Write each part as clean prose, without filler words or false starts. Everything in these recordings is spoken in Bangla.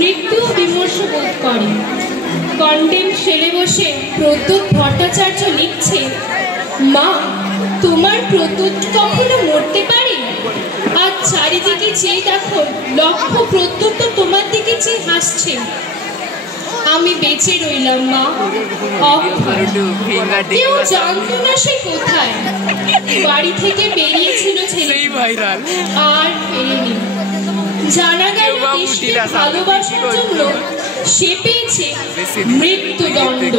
মৃত্যু বিমর্ষ বোধ করে। কন্টেম সেলে বসে প্রদ্যোৎ ভট্টাচার্য লিখছে, মা তোমার প্রদ্যোৎ কখনো মরতে পারে? আর চারিদিকে চেয়ে দেখো লক্ষ প্রদ্যোৎ তো তোমার দিকে চেয়ে হাসছে। আমি বেঁচে রইলাম মা, কেউ জানতো না সে কোথায়। বাড়ি থেকে বেরিয়েছিল ছেলে, আর ফেরেনি। জানা গেল দেশকে ভালোবাসার জন্য সে পেয়েছে মৃত্যুদণ্ড।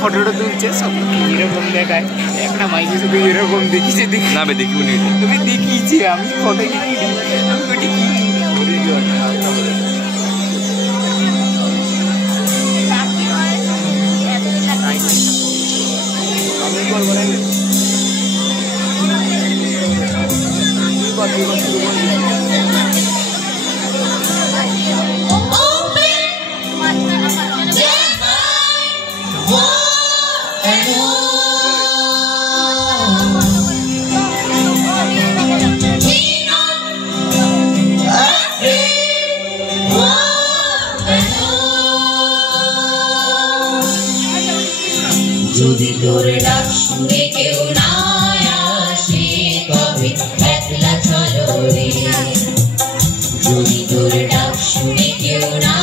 ফটোটা তুলছে সব এরকম দেখায়, একটা মাইকে শুধু এরকম দেখিয়েছে, তুমি দেখিয়েছি আমি ফটো কিনি, আমি ওটি কিনি। যদি তোর ডাক শুনে কেউ না আসে তবে একলা চলো রে। যদি তোর ডাক শুনে কেউ না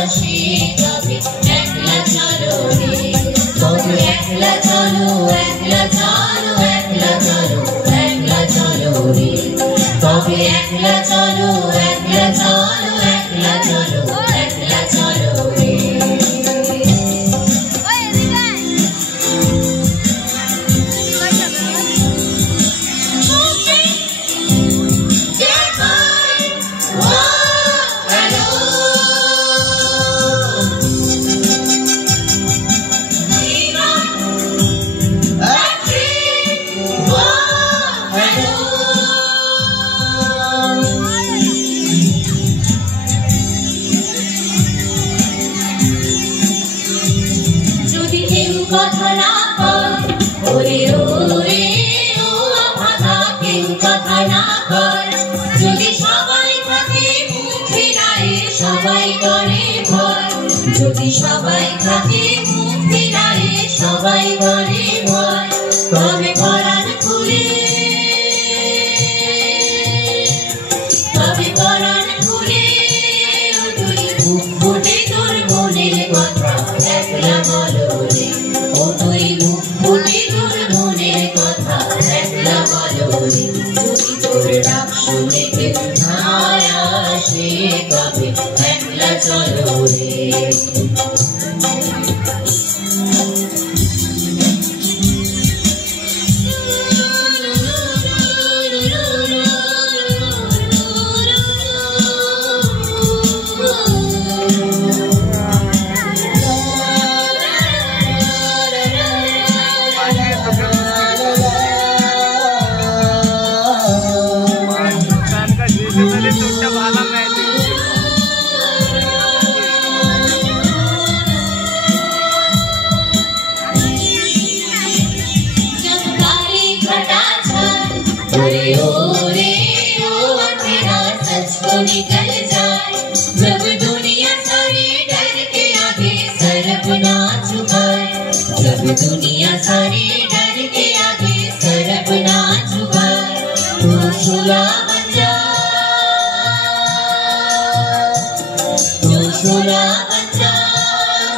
আসে তবে একলা চলো রে। তবে একলা চলো, একলা চলো, একলা চলো, একলা চলো রে। তবে একলা চলো, একলা চলো, একলা চলো, একলা চলো রে। কথা না কয় ওরে ওরে ও ভাষা, কেউ কথা না কয়। যদি সবাই থাকে মুখ ফিরায় সবাই করে ভয়। যদি সবাই থাকে মুখ ফিরায় সবাই করে ভয়। তবে পরাণ খুলে, তবে পরাণ খুলে তুই মুখ ফুটে তোর মনের কথা একলা বলো রে। ও তুই মুখ ফুটে তোর মনের কথা একলা বলো রে। যদি তোর ডাক শুনে কেউ না আসে তবে একলা চলো রে। निकल जाए जब दुनिया सारी डर के आगे सर अपना झुकाए। जब दुनिया सारी डर के आगे सर अपना झुकाए। तू शोला बन जा, तू शोला बन जा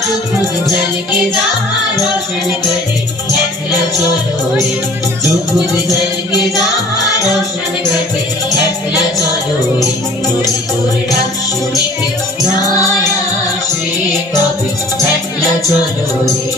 जो खुद जल के जहाँ रोशन करे एकला चलो रे। जो खुद जल के जहाँ रोशन करे एकला चलो रे। যদি তোর ডাক শুনে কেউ না আসে তবে একলা চলো রে।